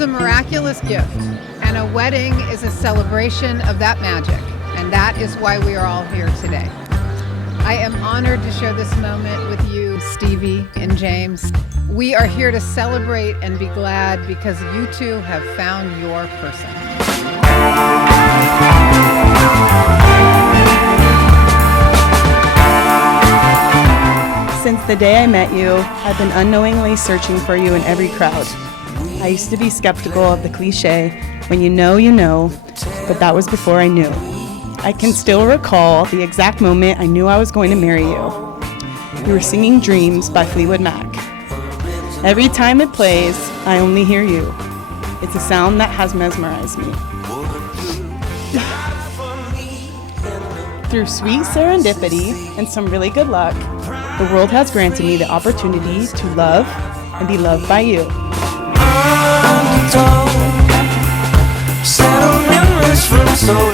is a miraculous gift, and a wedding is a celebration of that magic, and that is why we are all here today. I am honored to share this moment with you, Stevie and James. We are here to celebrate and be glad because you two have found your person. Since the day I met you, I've been unknowingly searching for you in every crowd. I used to be skeptical of the cliche, when you know, but that was before I knew. I can still recall the exact moment I knew I was going to marry you. You were singing Dreams by Fleetwood Mac. Every time it plays, I only hear you. It's a sound that has mesmerized me. Through sweet serendipity and some really good luck, the world has granted me the opportunity to love and be loved by you. Settle memories from so long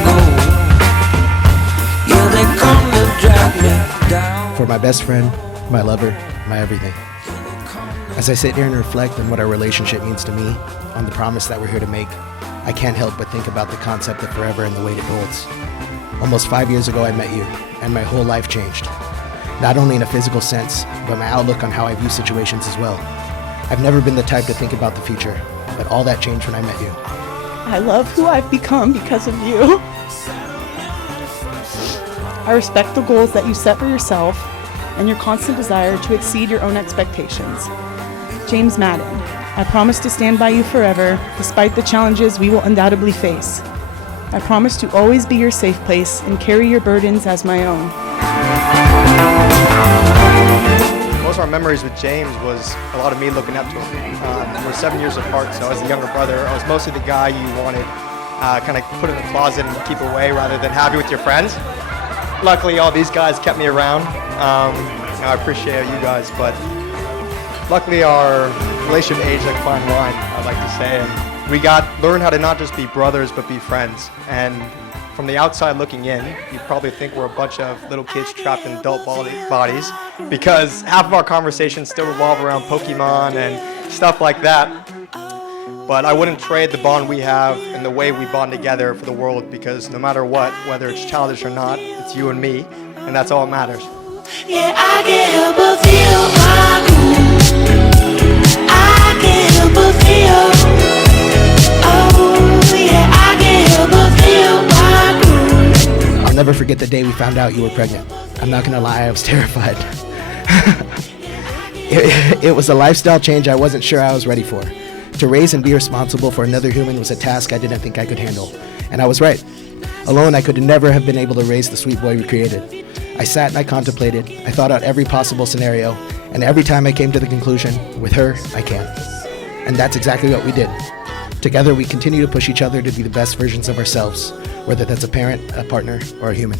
ago. Yeah, they come to drag me down. For my best friend, my lover, my everything. As I sit here and reflect on what our relationship means to me, on the promise that we're here to make, I can't help but think about the concept of forever and the weight it holds. Almost 5 years ago I met you, and my whole life changed. Not only in a physical sense, but my outlook on how I view situations as well. I've never been the type to think about the future, but all that changed when I met you. I love who I've become because of you. I respect the goals that you set for yourself and your constant desire to exceed your own expectations. James Madden, I promise to stand by you forever, despite the challenges we will undoubtedly face. I promise to always be your safe place and carry your burdens as my own. Most of our memories with James was a lot of me looking up to him. We're 7 years apart, so as a younger brother, I was mostly the guy you wanted kind of put in the closet and keep away rather than have you with your friends. Luckily, all these guys kept me around. I appreciate you guys, but luckily our relationship aged like fine wine, I'd like to say. And we learned how to not just be brothers, but be friends. And from the outside looking in, you probably think we're a bunch of little kids trapped in adult bodies because half of our conversations still revolve around Pokemon and stuff like that. But I wouldn't trade the bond we have and the way we bond together for the world because no matter what, whether it's childish or not, it's you and me, and that's all that matters. Yeah, I can't help but feel my groove. I can't help but feel. Oh, yeah, I can't help but feel my groove. I'll never forget the day we found out you were pregnant. I'm not gonna lie, I was terrified. It was a lifestyle change I wasn't sure I was ready for. To raise and be responsible for another human was a task I didn't think I could handle. And I was right. Alone, I could never have been able to raise the sweet boy we created. I sat and I contemplated. I thought out every possible scenario. And every time I came to the conclusion, with her, I can. And that's exactly what we did. Together, we continue to push each other to be the best versions of ourselves, whether that's a parent, a partner, or a human.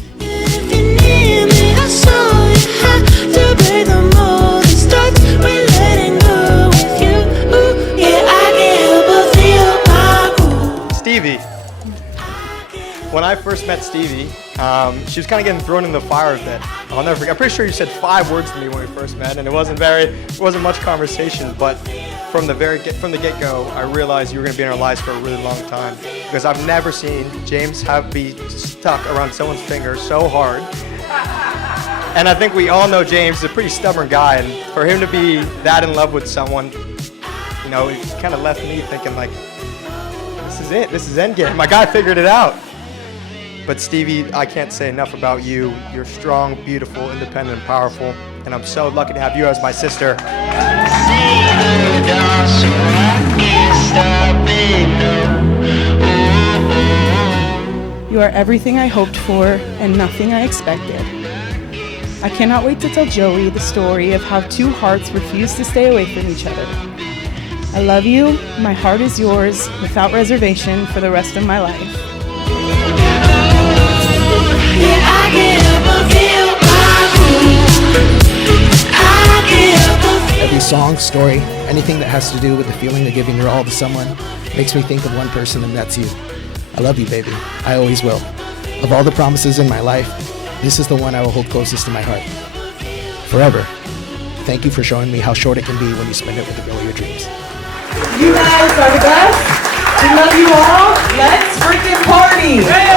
Stevie. When I first met Stevie, she was kind of getting thrown in the fire a bit. I'll never forget. I'm pretty sure you said 5 words to me when we first met, and it wasn't much conversation. But from the get-go, I realized you were going to be in our lives for a really long time because I've never seen James be stuck around someone's finger so hard. And I think we all know James is a pretty stubborn guy, and for him to be that in love with someone, it kind of left me thinking like, this is it. This is endgame. My guy figured it out. But Stevie, I can't say enough about you. You're strong, beautiful, independent, and powerful. And I'm so lucky to have you as my sister. You are everything I hoped for and nothing I expected. I cannot wait to tell Joey the story of how 2 hearts refused to stay away from each other. I love you. My heart is yours without reservation for the rest of my life. Every song, story, anything that has to do with the feeling of giving your all to someone makes me think of one person, and that's you. I love you, baby. I always will. Of all the promises in my life, this is the one I will hold closest to my heart. Forever. Thank you for showing me how short it can be when you spend it with the girl of your dreams. You guys are the best. We love you all. Let's freaking party.